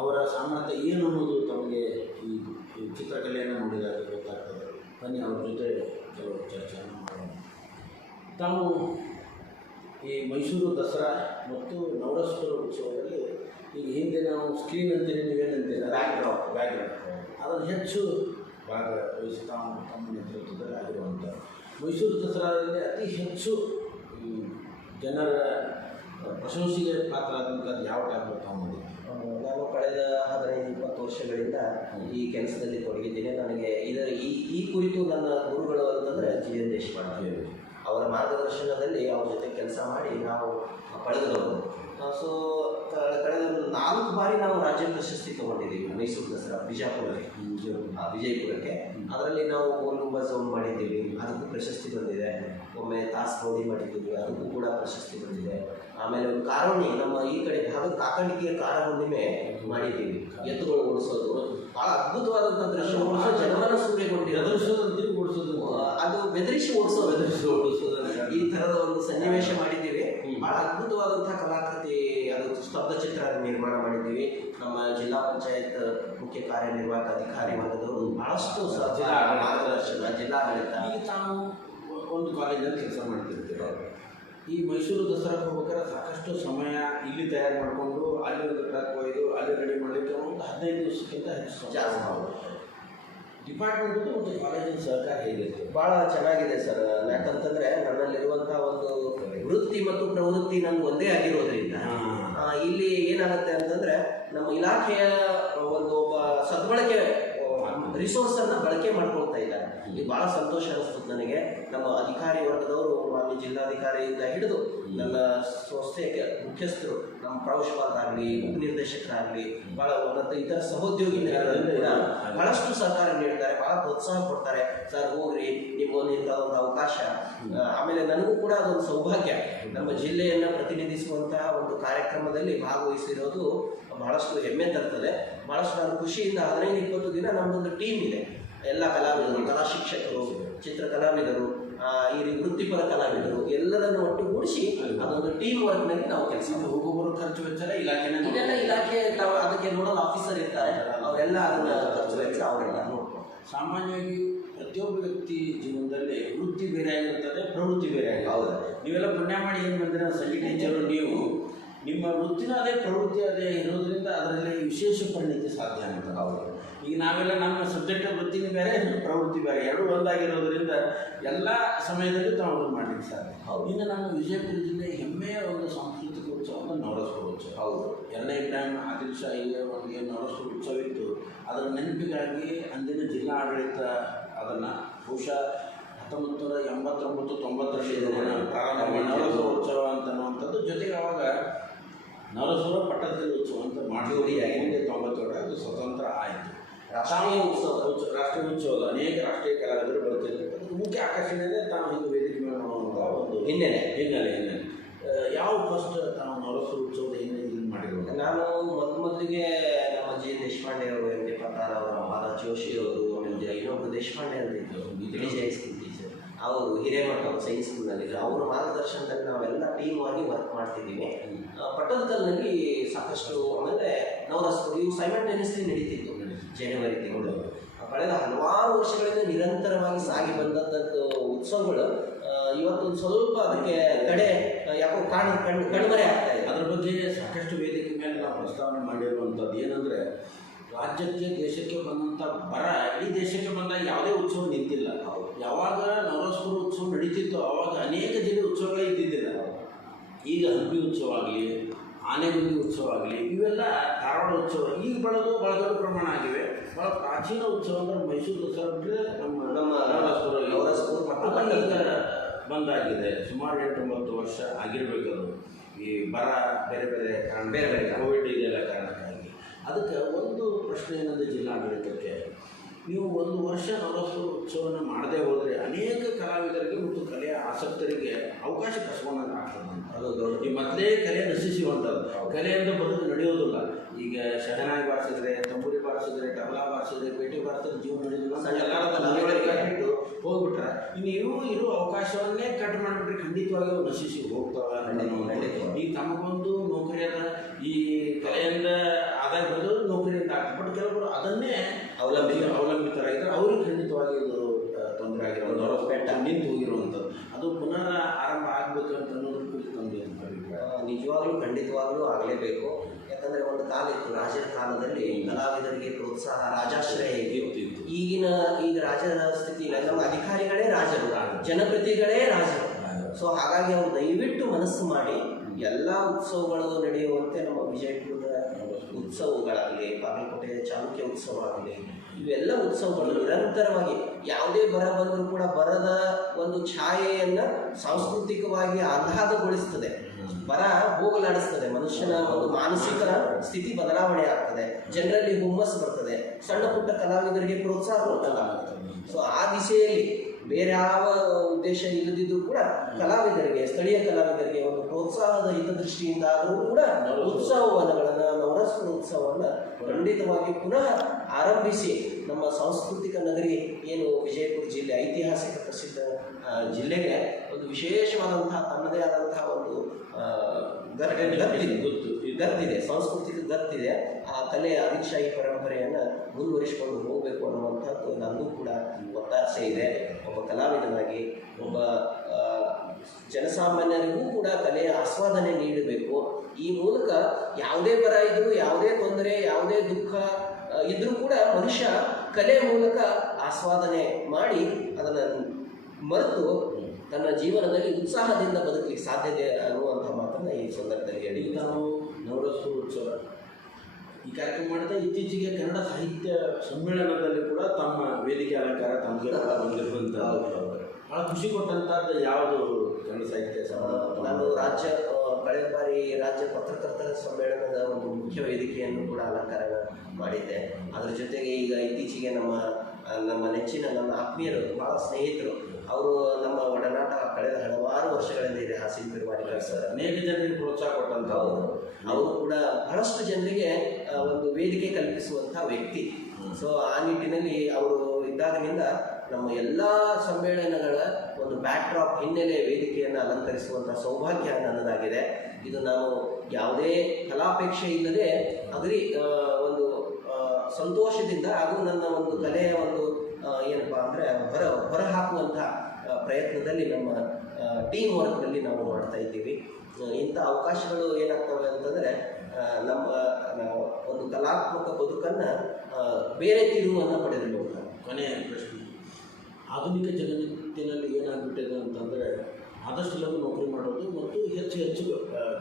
ಅವರ ಸಾಮರ್ಥ್ಯ ಏನು ಅನ್ನೋದು ತಮಗೆ ಈ ಈ ಚಿತ್ರಕಲೆಯನ್ನು ನೋಡಿದಾಗ ಗೊತ್ತಾಗ್ತದೆ. ಬನ್ನಿ ಅವ್ರ ಜೊತೆ ಕೆಲವು ಚರ್ಚೆಯನ್ನು ತಾವು ಈ ಮೈಸೂರು ದಸರಾ ಮತ್ತು ನವರಸ್ಪುರ ಉತ್ಸವದಲ್ಲಿ ಈಗ ಹಿಂದೆ ನಾವು ಸ್ಕ್ರೀನ್ ಅಂತೀರಿ ನೀವೇನಂತೀರ ಬ್ಯಾಕ್ಡ್ರಾಪ್ ಬ್ಯಾಕ್ಗ್ರೌಂಡ್ ಅದನ್ನು ಹೆಚ್ಚು ಭಾಗವಹಿಸಿ ತಾವು ತಮ್ಮ ನೇತೃತ್ವದಲ್ಲಿ ಆಗಿರುವಂಥ ಮೈಸೂರು ದಸರಾದಲ್ಲಿ ಅತಿ ಹೆಚ್ಚು ಜನರ ಪ್ರಶಂಸೆಗೆ ಪಾತ್ರ ಆದಂಥದ್ದು ಯಾವ ಟೈಪ್ ತಾವು? ನಾನು ಕಳೆದ ಹದಿನೈದು ಇಪ್ಪತ್ತು ವರ್ಷಗಳಿಂದ ಈ ಕೆಲಸದಲ್ಲಿ ತೊಡಗಿದ್ದೇನೆ. ನನಗೆ ಇದರ ಈ ಈ ಕುರಿತು ನನ್ನ ಗುರುಗಳು ಅಂತಂದರೆ ಜಿ ಎನ್ ದೇಶಪಾಂಡೆ. ಅವರ ಮಾರ್ಗದರ್ಶನದಲ್ಲಿ ಅವ್ರ ಜೊತೆ ಕೆಲಸ ಮಾಡಿ ನಾವು ಪಡೆದವರು ಸೊ ಕಳೆದ ಒಂದು ನಾಲ್ಕು ಬಾರಿ ನಾವು ರಾಜ್ಯ ಪ್ರಶಸ್ತಿ ತಗೊಂಡಿದ್ದೀವಿ ಮೈಸೂರು ದಸರಾ ಬಿಜಾಪುರಕ್ಕೆ ವಿಜಯಪುರಕ್ಕೆ. ಅದರಲ್ಲಿ ನಾವು ಗೋಲ್ ಗುಂಬಜ್ ಒಂದು ಮಾಡಿದ್ದೀವಿ ಅದಕ್ಕೂ ಪ್ರಶಸ್ತಿ ಬಂದಿದೆ. ಒಮ್ಮೆ ತಾಸ್ ಬೋಡಿ ಮಾಡಿದ್ದೀವಿ ಅದಕ್ಕೂ ಕೂಡ ಪ್ರಶಸ್ತಿ ಬಂದಿದೆ. ಆಮೇಲೆ ಒಂದು ಕಾರಣಿ ನಮ್ಮ ಈ ಕಡೆ ಭಾಗದ ಕಾಕಣಿಕೆಯ ಕಾರ ಹುಣ್ಣಿಮೆ ಮಾಡಿದ್ದೀವಿ. ಎತ್ತುಗಳು ಓಡಿಸೋದು. ಭಾಳ ಅದ್ಭುತವಾದಂಥ ದೃಶ್ಯ. ಜನರನ್ನು ಅಂತೀರಿ ಓಡಿಸೋದು ಅದು ಬೆದರಿಸಿ ಓಡಿಸೋ ಬೆದರಿಸಿ ಓಡಿಸೋದು. ಈ ತರದ ಒಂದು ಸನ್ನಿವೇಶ ಮಾಡಿದ್ದೀವಿ. ಬಹಳ ಅದ್ಭುತವಾದಂತಹ ಕಲಾಕೃತಿ ಅದು ಸ್ತಬ್ಧ ಚಿತ್ರ ನಿರ್ಮಾಣ ಮಾಡಿದ್ದೀವಿ. ನಮ್ಮ ಜಿಲ್ಲಾ ಪಂಚಾಯತ್ ಮುಖ್ಯ ಕಾರ್ಯನಿರ್ವಾಹಕ ಅಧಿಕಾರಿ ವರ್ಗದವರು ಬಹಳಷ್ಟು ಸ- ಜಿಲ್ಲಾ ಆಡಳಿತ. ಮಾರ್ಗದರ್ಶನ ಜಿಲ್ಲಾಡಳಿತ ಈಗ ತಾವು ಒಂದು ಕಾಲೇಜಲ್ಲಿ ಕೆಲಸ ಮಾಡ್ತಿರ್ತೀರ ಈ ಮೈಸೂರು ದಸರಾ ಹೋಗ್ಬೇಕಾದ್ರೆ ಸಾಕಷ್ಟು ಸಮಯ ಇಲ್ಲಿ ತಯಾರು ಮಾಡಿಕೊಂಡು ಅಲ್ಲಿ ಒಂದು ಟ್ರಕ್ ಒಯ್ದು ಅಲ್ಲಿ ರೆಡಿ ಮಾಡಲಿಕ್ಕೆ ಒಂದು ಹದಿನೈದು ದಿವಸಕ್ಕಿಂತ ಹೆಚ್ಚು ಜಾಸ್ತಿ ಜಾಸ್ತಿ. ಡಿಪಾರ್ಟ್ಮೆಂಟ್ ಮತ್ತು ಕಾಲೇಜಿನ ಸಹಕಾರ ಹೇಗಿದೆ ಬಹಳ ಚೆನ್ನಾಗಿದೆ ಸರ್ ಯಾಕಂತಂದ್ರೆ ನನ್ನಲ್ಲಿರುವಂಥ ಒಂದು ವೃತ್ತಿ ಮತ್ತು ಪ್ರವೃತ್ತಿ ನನ್ಗೆ ಒಂದೇ ಆಗಿರೋದ್ರಿಂದ ಇಲ್ಲಿ ಏನಾಗುತ್ತೆ ಅಂತಂದ್ರೆ ನಮ್ಮ ಇಲಾಖೆಯ ಒಂದು ಒಬ್ಬ ಸದ್ಬಳಕೆ ರಿಸೋರ್ಸ್ ಅನ್ನ ಬಳಕೆ ಮಾಡ್ಕೊಳ್ತಾ ಇದ್ದಾರೆ. ಇದು ಬಹಳ ಸಂತೋಷ ಅನಿಸ್ತದೆ ನನಗೆ. ನಮ್ಮ ಅಧಿಕಾರಿ ವರ್ಗದವರು ಮಾನ್ಯ ಜಿಲ್ಲಾಧಿಕಾರಿಯಿಂದ ಹಿಡಿದು ನನ್ನ ಸಂಸ್ಥೆಯ ಮುಖ್ಯಸ್ಥರು ನಮ್ಮ ಪ್ರಾಂಶುಪಾಲರಾಗಲಿ ಉಪನಿರ್ದೇಶಕರಾಗಲಿ ಬಹಳ ಮತ್ತು ಇತರ ಸಹೋದ್ಯೋಗಿಗಳಿಂದ ಕೂಡ ಬಹಳಷ್ಟು ಸಹಕಾರ ನೀಡ್ತಾರೆ ಬಹಳ ಪ್ರೋತ್ಸಾಹ ಕೊಡ್ತಾರೆ. ಸರ್ ಹೋಗ್ರಿ ನಿಮ್ಗೊಂದು ಒಂದು ಅವಕಾಶ. ಆಮೇಲೆ ನನಗೂ ಕೂಡ ಅದೊಂದು ಸೌಭಾಗ್ಯ. ನಮ್ಮ ಜಿಲ್ಲೆಯನ್ನು ಪ್ರತಿನಿಧಿಸುವಂತಹ ಒಂದು ಕಾರ್ಯಕ್ರಮದಲ್ಲಿ ಭಾಗವಹಿಸಿರೋದು ಬಹಳಷ್ಟು ಹೆಮ್ಮೆ ತರ್ತದೆ. ಬಹಳಷ್ಟು ನಾನು ಖುಷಿಯಿಂದ ಹದಿನೈದು ಇಪ್ಪತ್ತು ದಿನ ನಮ್ಮದೊಂದು ಟೀಮ್ ಇದೆ. ಎಲ್ಲ ಕಲಾವಿದರು ಕಲಾ ಶಿಕ್ಷಕರು ಚಿತ್ರ ಕಲಾವಿದರು ಆ, ಈ ರೀತಿ ವೃತ್ತಿಪರ ಕಲಾವಿದರು ಎಲ್ಲರನ್ನು ಒಟ್ಟುಗೂಡಿಸಿ ಅದೊಂದು ಟೀಮ್ ವರ್ಕ್ನಲ್ಲಿ ನಾವು ಕೆಲಸ ಒಬ್ಬೊಬ್ಬರು ಹೋಗುವವರು ಖರ್ಚು ವೆಚ್ಚ ಇಲಾಖೆ ಇದೆಲ್ಲ ಇಲಾಖೆ ಅದಕ್ಕೆ ನೋಡಲ್ ಆಫೀಸರ್ ಇರ್ತಾರೆ. ಅವರೆಲ್ಲ ಅದನ್ನ ಖರ್ಚು ವೆಚ್ಚ ಅವರೆಲ್ಲ ಸಾಮಾನ್ಯವಾಗಿ ಪ್ರತಿಯೊಬ್ಬ ವ್ಯಕ್ತಿ ಜೀವನದಲ್ಲಿ ವೃತ್ತಿ ಬೇರೆ ಆಗಿರ್ತದೆ ಪ್ರವೃತ್ತಿ ಬೇರೆ ಆಗಿರ್ತದೆ. ಹೌದು. ನೀವೆಲ್ಲ ಪುಣ್ಯ ಮಾಡಿ ಏನು ಬಂದಿರೋ ಸಂಗೀತ ಟೀಚರು ನೀವು. ನಿಮ್ಮ ವೃತ್ತಿನ ಅದೇ ಪ್ರವೃತ್ತಿ ಅದೇ ಇರೋದ್ರಿಂದ ಅದರಲ್ಲಿ ವಿಶೇಷ ಪರಿಣಿತಿ ಸಾಧ್ಯ ಅಂತ ಹೌದು ಈಗ ನಾವೆಲ್ಲ ನಮ್ಮ ಸಬ್ಜೆಕ್ಟ್ ವೃತ್ತಿನ ಬೇರೆ ಪ್ರವೃತ್ತಿ ಬೇರೆ. ಎರಡೂ ಒಂದಾಗಿರೋದ್ರಿಂದ ಎಲ್ಲ ಸಮಯದಲ್ಲಿ ತಾವು ಅದನ್ನು ಮಾಡ್ಲಿಕ್ಕೆ ಸಾಧ್ಯ. ಇನ್ನು ನಮ್ಮ ವಿಜಯಪುರ ಜಿಲ್ಲೆ ಹೆಮ್ಮೆಯ ಒಂದು ಸಾಂಸ್ಕೃತಿಕ ಉತ್ಸವ ಅಂದ್ರೆ ಉತ್ಸವ ಹೌದು. ಎರಡನೇ ಟೈಮ್ ಆದಿಲ್ ಶಾಹಿಗೆ ಒಂದು ಏನು ನವರಸಪುರ ಉತ್ಸವ ಇತ್ತು. ಅದರ ನೆನಪಿಗಾಗಿ ಅಂದಿನ ಜಿಲ್ಲಾ ಆಡಳಿತ ಅದನ್ನು ಬಹುಶಃ ಹತ್ತೊಂಬತ್ತು ನೂರ ಎಂಬತ್ತೊಂಬತ್ತು ತೊಂಬತ್ತರಲ್ಲಿ ಪ್ರಾರಂಭ ನವರಸರ ಉತ್ಸವ ಅಂತ ಅನ್ನುವಂಥದ್ದು ಜೊತೆಗೆ ಅವಾಗ ನವರಸೂರ ಪಟ್ಟದಲ್ಲಿ ಉತ್ಸವ ಅಂತ ಮಾಡಿ ಮುಂದೆ ತೊಂಬತ್ತೇಳು ಅದು ಸ್ವತಂತ್ರ ಆಯಿತು ರಾಷ್ಟ್ರೀಯ ಉತ್ಸವ ರಾಷ್ಟ್ರೀಯ ಉತ್ಸವದ ಅನೇಕ ರಾಷ್ಟ್ರೀಯ ಕಲಾವಿದರು ಬರುತ್ತಿದ್ದರು. ಮುಖ್ಯ ಆಕರ್ಷಣೆ ಅಂದರೆ ತಾವು ಹಿಂದೆ ವೇದಿಕೆ ಮೇಲೆ ನೋಡುವಂಥ ಒಂದು ಹಿನ್ನೆಲೆ ಹಿನ್ನೆಲೆ ಹಿನ್ನೆಲೆ. ಯಾವ ಫಸ್ಟ್ ತಾವು ನವರಾತ್ರಿ ಉತ್ಸವದ ಹಿನ್ನೆಲೆ ಇದನ್ನು ಮಾಡಿರೋದು ನಾನು ಮೊದಲು ಮೊದಲಿಗೆ ನಮ್ಮ ಜಿ ದೇಶಪಾಂಡೆ ಅವರು ಎಂ ಕೆ ಪತ್ತಾರ್ ಅವರು ಭಾರತ್ ಜೋಶಿ ಅವರು ಆಮೇಲೆ ಇನ್ನೊಬ್ಬರು ದೇಶಪಾಂಡೆ ಅವರು ಇದ್ದರು ಗಿರಿಜಿ ಹೈಸ್ಕೂಲ್ ಟೀಚರ್ ಅವರು ಹಿರೇಮಠ ಅವರು ಸೈನ್ಸ್ ಸ್ಕೂಲ್ನಲ್ಲಿದ್ದರು ಅವರ ಮಾರ್ಗದರ್ಶನದಲ್ಲಿ ನಾವೆಲ್ಲ ಟೀಮ್ ಆಗಿ ವರ್ಕ್ ಮಾಡ್ತಿದ್ದೀವಿ. ಪಟ್ಟದಕಲ್ನಲ್ಲಿ ಸಾಕಷ್ಟು ಆಮೇಲೆ ನವರಾತ್ರಿ ಇವು ಸೈಮಲ್ಟೇನಿಯಸ್ಲಿ ನಡೀತಿತ್ತು ಜನವರಿ ತಿಂಗಳು. ಕಳೆದ ಹಲವಾರು ವರ್ಷಗಳಿಂದ ನಿರಂತರವಾಗಿ ಸಾಗಿ ಬಂದಂಥದ್ದು ಉತ್ಸವಗಳು ಇವತ್ತೊಂದು ಸ್ವಲ್ಪ ಅದಕ್ಕೆ ತಡೆ ಯಾಕೋ ಕಾಣ ಕಣ್ ಕಣ್ಮರೆ ಆಗ್ತಾ ಇದೆ. ಅದ್ರ ಬಗ್ಗೆ ಸಾಕಷ್ಟು ವೇದಿಕೆ ಮೇಲೆ ನಾವು ಪ್ರಸ್ತಾವನೆ ಮಾಡಿರುವಂಥದ್ದು ಏನಂದರೆ ರಾಜ್ಯಕ್ಕೆ ದೇಶಕ್ಕೆ ಬಂದಂಥ ಬರ ಇಡೀ ದೇಶಕ್ಕೆ ಬಂದಾಗ ಯಾವುದೇ ಉತ್ಸವ ನಿಂತಿಲ್ಲ. ಯಾವಾಗ ನವರಾಸ್ಪುರ ಉತ್ಸವ ನಡೀತಿತ್ತು ಆವಾಗ ಅನೇಕ ಜಿಲ್ಲೆ ಉತ್ಸವಗಳೇ ಇದ್ದಿದ್ದಿಲ್ಲ. ಈಗ ಹಂಪಿ ಉತ್ಸವ ಆಗಲಿ ಆನೆಗುಂದಿ ಉತ್ಸವ ಆಗಲಿ ಇವೆಲ್ಲ ಧಾರವಾಡ ಉತ್ಸವ. ಈಗ ಬೆಳೆದು ಭಾಳ ದೊಡ್ಡ ಪ್ರಮಾಣ ಆಗಿವೆ. ಭಾಳ ಪ್ರಾಚೀನ ಉತ್ಸವ ಅಂದರೆ ಮೈಸೂರು ದಸರಾ ಬಿಟ್ಟರೆ ನಮ್ಮ ನಮ್ಮ ನವರಸಪುರ ನವರಸಪುರ ಬಂದಾಗಿದೆ. ಸುಮಾರು ಎಂಟೊಂಬತ್ತು ವರ್ಷ ಆಗಿರಬೇಕದು ಈ ಬರ ಬೇರೆ ಬೇರೆ ಕಾರಣ ಬೇರೆ ಬೇರೆ. ಕೋವಿಡ್ ಇದೆಲ್ಲ ಕಾರಣಕ್ಕಾಗಿ. ಅದಕ್ಕೆ ಒಂದು ಪ್ರಶ್ನೆ ಜಿಲ್ಲಾ ಜಿಲ್ಲಾಡಳಿತಕ್ಕೆ ನೀವು ಒಂದು ವರ್ಷ ನವರಸು ಉತ್ಸವನ ಮಾಡದೇ ಹೋದರೆ ಅನೇಕ ಕಲಾವಿದರಿಗೆ ಮತ್ತು ಕಲೆಯ ಆಸಕ್ತರಿಗೆ ಅವಕಾಶ ಕಸ್ಕೊಂಡಂಗೆ ಆಗ್ತದೆ ಅದು ದೊಡ್ಡ ಈ ಮೊದಲೇ ಕಲೆ ನಶಿಸುವಂಥದ್ದು. ಕಲೆಯಿಂದ ಬದುಕು ನಡೆಯೋದಿಲ್ಲ ಈಗ ಶಹನಾಯಿ ಬಾರಿಸಿದ್ರೆ ತಂಬೂರಿ ಬಾರಿಸಿದ್ರೆ ತಬಲಾ ಬಾರಿಸಿದ್ರೆ ಪೇಟಿ ಬಾರಿಸಿದ್ರೆ ಜೀವನ ನಡೆಯೋದಿಲ್ಲ ಹೋಗ್ಬಿಟ್ರೆ ಇನ್ನು ಇವು ಇರೋ ಅವಕಾಶವನ್ನೇ ಕಟ್ ಮಾಡಿಬಿಟ್ರೆ ಖಂಡಿತವಾಗಿ ನಶಿಸಿ ಹೋಗ್ತಾವೆ. ಈಗ ತಮಗೊಂದು ನೌಕರಿ ಅದ ಈ ಕಲೆಯಿಂದ ಆದಾಯ ಬರೋದು ನೌಕರಿಯಿಂದ ಆಗ್ತದೆ ಬಟ್ ಕೆಲವರು ಅದನ್ನೇ ಅವಲಂಬಿತ. ಅವಲಂಬಿತರಾಗಿದ್ದಾರೆ ಅವ್ರಿಗೆ ಖಂಡಿತವಾಗಿ ಇದು ಆ, ತೊಂದರೆ ಆಗಿರೋದು ಅವರ ಪೆಟ್ಟ ನಿಂತು ಹೋಗಿರುವಂಥದ್ದು ಅದು ಪುನಃ ಆರಂಭ ಆಗ್ಬೇಕಂತ ಅನ್ನೋದ್ರ ಕುರಿತು ನಮ್ದು ಏನು ಅಭಿಪ್ರಾಯ ಆ, ನಿಜವಾಗ್ಲೂ ಖಂಡಿತವಾಗ್ಲೂ ಆಗಲೇಬೇಕು ಯಾಕಂದ್ರೆ ಒಂದು ಕಾಲ ಇತ್ತು ರಾಜರ ಕಾಲದಲ್ಲಿ ಕಲಾವಿದರಿಗೆ ಪ್ರೋತ್ಸಾಹ ರಾಜಾಶ್ರಯ ಹೇಗೆ. ಈಗಿನ ಈಗ ರಾಜರ ಸ್ಥಿತಿ ಇಲ್ಲ ನಮ್ಮ ಅಧಿಕಾರಿಗಳೇ ರಾಜರು ಜನಪ್ರತಿಗಳೇ ರಾಜರು. ಸೊ ಹಾಗಾಗಿ ಅವರು ದಯವಿಟ್ಟು ಮನಸ್ಸು ಮಾಡಿ ಎಲ್ಲ ಉತ್ಸವಗಳು ನಡೆಯುವಂತೆ ನಮ್ಮ ವಿಜಯಪುರದ ಉತ್ಸವಗಳಾಗಲಿ ಬಾಗಲಕೋಟೆ ಚಾಲುಕ್ಯ ಉತ್ಸವ ಆಗಲಿ ಇವೆಲ್ಲ ಉತ್ಸವಗಳು. ನಿರಂತರವಾಗಿ ಯಾವುದೇ ಬರ ಬಂದರೂ ಕೂಡ ಬರದ ಒಂದು ಛಾಯೆಯನ್ನು ಸಾಂಸ್ಕೃತಿಕವಾಗಿ ಆಹ್ಲಾದಗೊಳಿಸ್ತದೆ. ಬರ ಹೋಗಲಾಡಿಸ್ತದೆ. ಮನುಷ್ಯನ ಒಂದು ಮಾನಸಿಕ ಸ್ಥಿತಿ ಬದಲಾವಣೆ ಆಗ್ತದೆ. ಜನರಲ್ಲಿ ಹುಮ್ಮಸ್ಸು ಬರ್ತದೆ. ಸಣ್ಣ ಪುಟ್ಟ ಕಲಾವಿದರಿಗೆ ಪ್ರೋತ್ಸಾಹ ಕೊಟ್ಟಂಗಾಗುತ್ತೆ ಸೊ ಆ ದಿಶೆಯಲ್ಲಿ ಬೇರೆ ಯಾವ ಉದ್ದೇಶ ಇಲ್ಲದಿದ್ದರೂ ಕೂಡ ಕಲಾವಿದರಿಗೆ ಸ್ಥಳೀಯ ಕಲಾವಿದರಿಗೆ ಒಂದು ಪ್ರೋತ್ಸಾಹದ ಹಿತದೃಷ್ಟಿಯಿಂದ ಆದರೂ ಕೂಡ ಉತ್ಸವವನಗಳನ್ನು ನವರಾತ್ರಿ ಉತ್ಸವವನ್ನು ಖಂಡಿತವಾಗಿ ಪುನಃ ಆರಂಭಿಸಿ ನಮ್ಮ ಸಾಂಸ್ಕೃತಿಕ ನಗರಿ ಏನು ವಿಜಯಪುರ ಜಿಲ್ಲೆ ಐತಿಹಾಸಿಕ ಪ್ರಸಿದ್ಧ ಜಿಲ್ಲೆಗೆ ಒಂದು ವಿಶೇಷವಾದಂತಹ ತನ್ನದೇ ಆದಂತಹ ಒಂದು ಗೊತ್ತು. ಗತ್ತಿದೆ, ಸಾಂಸ್ಕೃತಿಕ ಗತ್ತಿದೆ, ಆ ಕಲೆ ಅರಿಕ್ಷಾಹಿ ಪರಂಪರೆಯನ್ನು ಮುಂದುವರಿಸಿಕೊಂಡು ಹೋಗಬೇಕು ಅನ್ನುವಂಥದ್ದು ನನ್ನೂ ಕೂಡ ಒತ್ತಾಸೆ ಇದೆ. ಒಬ್ಬ ಕಲಾವಿದನಾಗಿ, ಒಬ್ಬ ಜನಸಾಮಾನ್ಯರಿಗೂ ಕೂಡ ಕಲೆಯ ಆಸ್ವಾದನೆ ನೀಡಬೇಕು. ಈ ಮೂಲಕ ಯಾವುದೇ ಬರ ಇದ್ರೂ, ಯಾವುದೇ ತೊಂದರೆ, ಯಾವುದೇ ದುಃಖ ಇದ್ರೂ ಕೂಡ ಮನುಷ್ಯ ಕಲೆ ಮೂಲಕ ಆಸ್ವಾದನೆ ಮಾಡಿ ಅದನ್ನು ಮರೆತು ತನ್ನ ಜೀವನದಲ್ಲಿ ಉತ್ಸಾಹದಿಂದ ಬದುಕಲಿಕ್ಕೆ ಸಾಧ್ಯತೆ ಅನ್ನುವಂಥ ಮಾತನ್ನು ಈ ಸಂದರ್ಭದಲ್ಲಿ ಹೇಳಿ ನಾವು ನವರಸು ಉತ್ಸವ ಈ ಕಾರ್ಯಕ್ರಮ ಮಾಡಿದ ಇತ್ತೀಚೆಗೆ ಕನ್ನಡ ಸಾಹಿತ್ಯ ಸಮ್ಮೇಳನದಲ್ಲಿ ಕೂಡ ತಮ್ಮ ವೇದಿಕೆ ಅಲಂಕಾರ ತಮಗೆ ಬಂದಿರುವಂಥ ಭಾಳ ಖುಷಿ ಕೊಟ್ಟಂಥದ್ದು ಯಾವುದು ಕನ್ನಡ ಸಾಹಿತ್ಯ ನಾನು ರಾಜ್ಯ ಕಳೆದ ಬಾರಿ ರಾಜ್ಯ ಪತ್ರಕರ್ತರ ಸಮ್ಮೇಳನದ ಒಂದು ಮುಖ್ಯ ವೇದಿಕೆಯನ್ನು ಕೂಡ ಅಲಂಕಾರ ಮಾಡಿದ್ದೆ. ಅದರ ಜೊತೆಗೆ ಈಗ ಇತ್ತೀಚೆಗೆ ನಮ್ಮ ನಮ್ಮ ನೆಚ್ಚಿನ ನನ್ನ ಆತ್ಮೀಯರು ಬಹಳ ಸ್ನೇಹಿತರು ಅವರು ನಮ್ಮ ಒಡನಾಟ ಕಳೆದ ಹಲವಾರು ವರ್ಷಗಳಿಂದ ಇದೆ ಹಾಸಿನ ಪಿರುವಾಡಿಕರ್ ಸರ್. ಅನೇಕ ಜನರಿಗೆ ಪ್ರೋತ್ಸಾಹ ಕೊಟ್ಟಂತ ಅವರು. ಕೂಡ ಬಹಳಷ್ಟು ಜನರಿಗೆ ಒಂದು ವೇದಿಕೆ ಕಲ್ಪಿಸುವಂತಹ ವ್ಯಕ್ತಿ. ಸೊ ಆ ನಿಟ್ಟಿನಲ್ಲಿ ಅವರು ಇದ್ದಾಗಿನಿಂದ ನಮ್ಮ ಎಲ್ಲ ಸಮ್ಮೇಳನಗಳ ಒಂದು ಬ್ಯಾಕ್ಡ್ರಾಪ್ ಹಿನ್ನೆಲೆ ವೇದಿಕೆಯನ್ನು ಅಲಂಕರಿಸುವಂಥ ಸೌಭಾಗ್ಯ ನನ್ನದಾಗಿದೆ. ಇದು ನಾನು ಯಾವುದೇ ಕಲಾಪೇಕ್ಷೆ ಇಲ್ಲದೆ ಅಗ್ರಿ ಒಂದು ಸಂತೋಷದಿಂದ ಹಾಗೂ ನನ್ನ ಒಂದು ಕಲೆಯ ಒಂದು ಏನಪ್ಪಾ ಅಂದರೆ ಹೊರ ಹೊರ ಹಾಕುವಂಥ ಪ್ರಯತ್ನದಲ್ಲಿ ನಮ್ಮ ಟೀಮ್ ವರ್ಕ್ನಲ್ಲಿ ನಾವು ಮಾಡ್ತಾ ಇದ್ದೀವಿ. ಇಂಥ ಅವಕಾಶಗಳು ಏನಾಗ್ತವೆ ಅಂತಂದರೆ ನಮ್ಮ ಒಂದು ಕಲಾತ್ಮಕ ಬದುಕನ್ನು ಬೇರೆ ತಿರುವನ್ನು ಪಡೆದಿರಬಹುದು ಕೊನೆಯ ಪ್ರಶ್ನೆ. ಆಧುನಿಕ ಜಗತ್ತಿನಲ್ಲಿ ಏನಾಗ್ಬಿಟ್ಟಿದೆ ಅಂತಂದರೆ, ಆದಷ್ಟು ಲಘು ನೌಕರಿ ಮಾಡೋದು ಮತ್ತು ಹೆಚ್ಚು ಹೆಚ್ಚು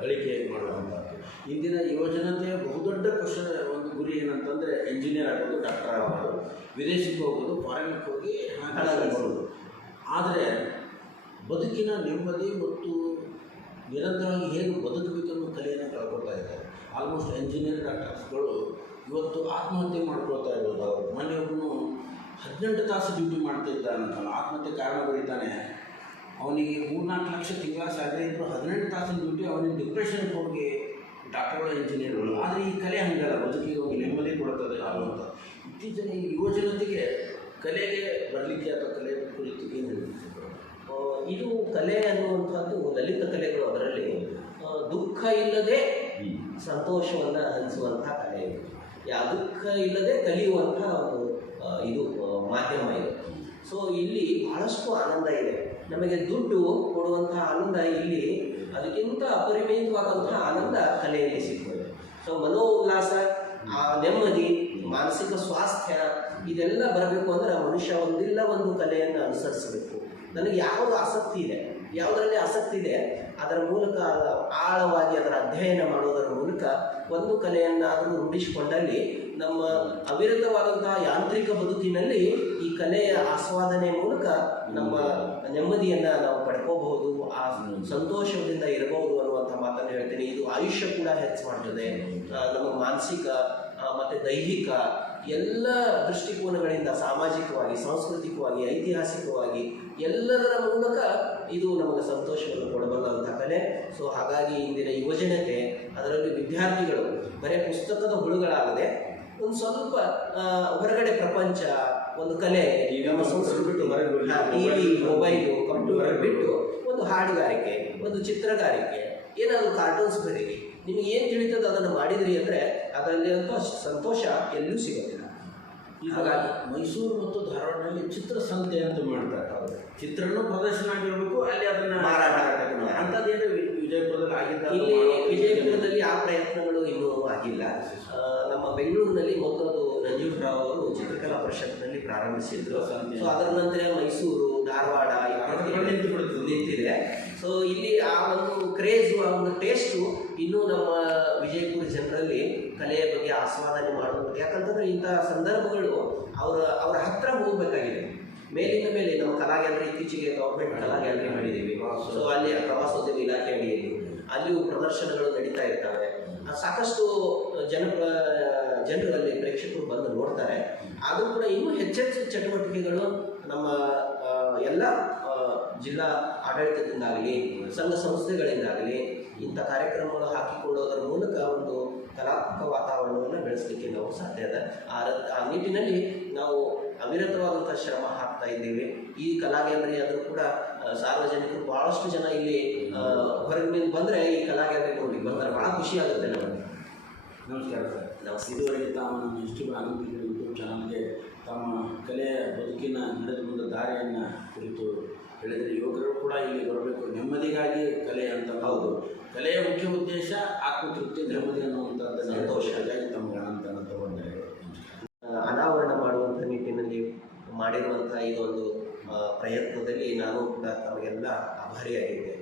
ಗಳಿಕೆ ಮಾಡುವಂಥದ್ದು ಇಂದಿನ ಯುವಜನತೆಯ ಬಹುದೊಡ್ಡ ಕ್ವಶನ್ ಗುರಿ ಏನಂತಂದರೆ ಇಂಜಿನಿಯರ್ ಆಗೋದು ಡಾಕ್ಟರ್ ಆಗೋದು ವಿದೇಶಕ್ಕೆ ಹೋಗೋದು ಫಾರಿನ್ಗೆ ಹೋಗಿ ಹಣ ಆದರೆ ಬದುಕಿನ ನೆಮ್ಮದಿ ಮತ್ತು ನಿರಂತರವಾಗಿ ಹೇಗೆ ಅನ್ನೋ ಕಲೆಯನ್ನು ಕಳ್ಕೊಳ್ತಾ ಇದ್ದಾರೆ. ಆಲ್ಮೋಸ್ಟ್ ಇಂಜಿನಿಯರ್ ಡಾಕ್ಟರ್ಸ್ಗಳು ಇವತ್ತು ಆತ್ಮಹತ್ಯೆ ಮಾಡ್ಕೊಳ್ತಾ ಇರೋದು. ಅವರು ಮೊನ್ನೆ ಒಬ್ಬನು ಹದಿನೆಂಟು ತಾಸು ಡ್ಯೂಟಿ ಮಾಡ್ತಾ ಇದ್ದಾನಂತಲ್ಲ. ಆತ್ಮಹತ್ಯೆ ಕಾರಣ ಬರೀತಾನೆ ಅವನಿಗೆ ಮೂರ್ನಾಲ್ಕು ಲಕ್ಷ ತಿಂಗಳ ಸ್ಯಾಲರಿ ಇದ್ದರೂ ಹದಿನೆಂಟು ತಾಸಿನ ಡ್ಯೂಟಿ ಅವನಿಗೆ ಡಿಪ್ರೆಷನ್ಗೆ ಹೋಗಿ ಡಾಕ್ಟರ್ಗಳು ಇಂಜಿನಿಯರ್ಗಳು ಆದರೆ ಈ ಕಲೆ ಹಂಗಲ್ಲ ಬದುಕಿಗೆ ಹೋಗಿ ನೆಮ್ಮದಿ ಕೊಡುತ್ತದೆ ಅನ್ನುವಂಥ ಇತ್ತೀಚಿನ ಈ ಯುವ ಜನತೆಗೆ ಕಲೆಗೆ ಬರಲಿಕ್ಕೆ ಅಥವಾ ಕಲೆ ಕುರಿತು ಏನು ಇದು ಕಲೆ ಅನ್ನುವಂಥದ್ದು ಲಲಿತ ಕಲೆಗಳು ಅದರಲ್ಲಿ. ದುಃಖ ಇಲ್ಲದೆ ಸಂತೋಷವನ್ನು ಹಂಚುವಂಥ ಕಲೆ ಇದು. ಯಾ ದುಃಖ ಇಲ್ಲದೆ ಕಲಿಯುವಂಥ ಒಂದು ಇದು ಮಾಧ್ಯಮ ಇದು. ಸೊ ಇಲ್ಲಿ ಬಹಳಷ್ಟು ಆನಂದ ಇದೆ. ನಮಗೆ ದುಡ್ಡು ಕೊಡುವಂಥ ಆನಂದ ಇಲ್ಲಿ ಅದಕ್ಕಿಂತ ಅಪರಿಮಿತವಾದಂತಹ ಆನಂದ ಕಲೆಯಲ್ಲಿ ಸಿಗ್ತದೆ ಸೊ ಮನೋಲ್ಲಾಸ, ಆ, ನೆಮ್ಮದಿ, ಮಾನಸಿಕ ಸ್ವಾಸ್ಥ್ಯ, ಇದೆಲ್ಲ ಬರಬೇಕು ಅಂದ್ರೆ ಮನುಷ್ಯ ಒಂದಿಲ್ಲ ಒಂದು ಕಲೆಯನ್ನು ಅನುಸರಿಸಬೇಕು. ನನಗೆ ಯಾವುದು ಆಸಕ್ತಿ ಇದೆ, ಯಾವುದರಲ್ಲಿ ಆಸಕ್ತಿ ಇದೆ, ಅದರ ಮೂಲಕ ಆಳವಾಗಿ ಅದರ ಅಧ್ಯಯನ ಮಾಡುವುದರ ಮೂಲಕ ಒಂದು ಕಲೆಯನ್ನಾದರೂ ರೂಢಿಸಿಕೊಂಡಲ್ಲಿ ನಮ್ಮ ಅವಿರತವಾದಂತಹ ಯಾಂತ್ರಿಕ ಬದುಕಿನಲ್ಲಿ ಈ ಕಲೆಯ ಆಸ್ವಾದನೆ ಮೂಲಕ ನಮ್ಮ ನೆಮ್ಮದಿಯನ್ನು ನಾವು ಪಡ್ಕೋಬಹುದು. ಆ ಸಂತೋಷದಿಂದ ಇರಬಹುದು ಅನ್ನುವಂಥ ಮಾತನ್ನು ಹೇಳ್ತೀನಿ. ಇದು ಆಯುಷ್ಯ ಕೂಡ ಹೆಚ್ಚು ಮಾಡ್ತದೆ. ನಮ್ಮ ಮಾನಸಿಕ ಮತ್ತೆ ದೈಹಿಕ ಎಲ್ಲ ದೃಷ್ಟಿಕೋನಗಳಿಂದ ಸಾಮಾಜಿಕವಾಗಿ ಸಾಂಸ್ಕೃತಿಕವಾಗಿ ಐತಿಹಾಸಿಕವಾಗಿ ಎಲ್ಲದರ ಮೂಲಕ ಇದು ನಮಗೆ ಸಂತೋಷವನ್ನು ಕೊಡಬಲ್ಲಂಥ ಕಲೆ. ಸೊ ಹಾಗಾಗಿ ಇಂದಿನ ಯುವಜನತೆ ಅದರಲ್ಲಿ ವಿದ್ಯಾರ್ಥಿಗಳು ಬರೀ ಪುಸ್ತಕದ ಹುಳುಗಳಾಗದೆ ಒಂದು ಸ್ವಲ್ಪ ಹೊರಗಡೆ ಪ್ರಪಂಚ ಒಂದು ಕಲೆ ನಮ್ಮ ಸಂಸ್ಕೃತಿ ಟಿವಿ ಮೊಬೈಲು ಕಂಪ್ಯೂಟರ್ ಬಿಟ್ಟು ಒಂದು ಹಾಡುಗಾರಿಕೆ ಒಂದು ಚಿತ್ರಗಾರಿಕೆ ಏನಾದರೂ ಕಾರ್ಟೂನ್ಸ್ ಬರೀರಿ ನಿಮಗೆ ಏನು ತಿಳಿತದೋ ಅದನ್ನು ಮಾಡಿದ್ರಿ ಅಂದರೆ ಅದರಲ್ಲಿ ಅಂತ ಸಂತೋಷ ಎಲ್ಲೂ ಸಿಗೋದಿಲ್ಲ. ಹಾಗಾಗಿ ಮೈಸೂರು ಮತ್ತು ಧಾರವಾಡದಲ್ಲಿ ಚಿತ್ರಸಂತೆ ಅಂತ ಮಾಡ್ತಾರೆ ಚಿತ್ರನೂ ಪ್ರದರ್ಶನ ಆಗಿರಬೇಕು ಅಲ್ಲಿ ಅದನ್ನ ಮಾರಾಟ. ಅಂಥದ್ದೇನು ವಿಜಯಪುರದಲ್ಲಿ ಆಗಿದ್ದ ಇಲ್ಲಿ ವಿಜಯಪುರದಲ್ಲಿ ಆ ಪ್ರಯತ್ನಗಳು ಇನ್ನೂ ಆಗಿಲ್ಲ. ನಮ್ಮ ಬೆಂಗಳೂರಿನಲ್ಲಿ ಮೊದಲು ರಾವ್ ಅವರು ಚಿತ್ರಕಲಾ ಪರಿಷತ್ನಲ್ಲಿ ಪ್ರಾರಂಭಿಸಿದ್ರು. ಸೊ ಅದರ ನಂತರ ಮೈಸೂರು ಧಾರವಾಡ, ಈ ಕಡೆಗೆ ನಿಂತು ಬಿಡುತ್ತದೆ. ನಿಂತಿದೆ. ಸೊ ಇಲ್ಲಿ ಆ ಒಂದು ಕ್ರೇಜು ಆ ಒಂದು ಟೇಸ್ಟು ಇನ್ನೂ ನಮ್ಮ ವಿಜಯಪುರ ಜನರಲ್ಲಿ ಕಲೆಯ ಬಗ್ಗೆ ಆಸ್ವಾದನೆ ಮಾಡುವಂಥದ್ದು. ಯಾಕಂತಂದ್ರೆ ಇಂತಹ ಸಂದರ್ಭಗಳು ಅವರ ಅವರ ಹತ್ರ ಹೋಗಬೇಕಾಗಿದೆ. ಮೇಲಿಂದ ಮೇಲೆ ನಮ್ಮ ಕಲಾ ಗ್ಯಾಲರಿ ಇತ್ತೀಚೆಗೆ ಗೌರ್ಮೆಂಟ್ ಕಲಾ ಗ್ಯಾಲರಿ ಮಾಡಿದ್ದೀವಿ. ಸೊ ಅಲ್ಲಿ ಪ್ರವಾಸೋದ್ಯಮ ಇಲಾಖೆ ಅಡಿಯಲ್ಲಿ ಅಲ್ಲಿಯೂ ಪ್ರದರ್ಶನಗಳು ನಡೀತಾ ಇರ್ತವೆ. ಸಾಕಷ್ಟು ಜನ ಜನರಲ್ಲಿ ಪ್ರೇಕ್ಷಕರು ಬಂದು ನೋಡ್ತಾರೆ. ಆದರೂ ಕೂಡ ಇನ್ನೂ ಹೆಚ್ಚೆಚ್ಚು ಚಟುವಟಿಕೆಗಳು ನಮ್ಮ ಎಲ್ಲ ಜಿಲ್ಲಾ ಆಡಳಿತದಿಂದಾಗಲಿ ಸಂಘ ಸಂಸ್ಥೆಗಳಿಂದಾಗಲಿ ಇಂಥ ಕಾರ್ಯಕ್ರಮಗಳು ಹಾಕಿಕೊಳ್ಳೋದರ ಮೂಲಕ ಒಂದು ಕಲಾತ್ಮಕ ವಾತಾವರಣವನ್ನು ಬೆಳೆಸಲಿಕ್ಕೆ ನಾವು ಸಾಧ್ಯ ಅದ. ಆ ಆ ನಿಟ್ಟಿನಲ್ಲಿ ನಾವು ಅವಿರತವಾದಂಥ ಶ್ರಮ ಹಾಕ್ತಾ ಇದ್ದೇವೆ. ಈ ಕಲಾ ಗ್ಯಾಲರಿ ಆದರೂ ಕೂಡ ಸಾರ್ವಜನಿಕರು ಭಾಳಷ್ಟು ಜನ ಇಲ್ಲಿ ಹೊರಗೆ ಹೊರಗಿನಿಂದ ಬಂದರೆ ಈ ಕಲಾ ಗ್ಯಾಲರಿ ನೋಡಿ ಬಂದರೆ ಭಾಳ ಖುಷಿ ಆಗುತ್ತೆ ನಮಗೆ. ನಮಸ್ಕಾರ ಸರ್. ನಾವು ಇದುವರೆಗೆ ತಾವು ನಮ್ಮ ಇಷ್ಟು ಆನಂದಿಕ ಯೂಟ್ಯೂಬ್ ಚಾನಲ್ಗೆ ತಮ್ಮ ಕಲೆಯ ಬದುಕಿನ ನಡೆದು ಬಂದ ದಾರಿಯನ್ನು ಕುರಿತು ಹೇಳಿದರೆ ಯುವಕರು ಕೂಡ ಇಲ್ಲಿ ಬರಬೇಕು. ನೆಮ್ಮದಿಗಾಗಿ ಕಲೆ ಅಂತ ಹೌದು. ಕಲೆಯ ಮುಖ್ಯ ಉದ್ದೇಶ ಆತ್ಮತೃಪ್ತಿ ನೆಮ್ಮದಿ ಅನ್ನುವಂಥದ್ದು ಸಂತೋಷ. ಹಾಗಾಗಿ ತಮ್ಮ ಅಂತ ಆ, ಅನಾವರಣ ಮಾಡುವಂಥ ನಿಟ್ಟಿನಲ್ಲಿ ಮಾಡಿರುವಂಥ ಇದೊಂದು ಪ್ರಯತ್ನದಲ್ಲಿ ನಾನು ಕೂಡ ತಮಗೆಲ್ಲ ಆಭಾರಿಯಾಗಿದ್ದೇನೆ.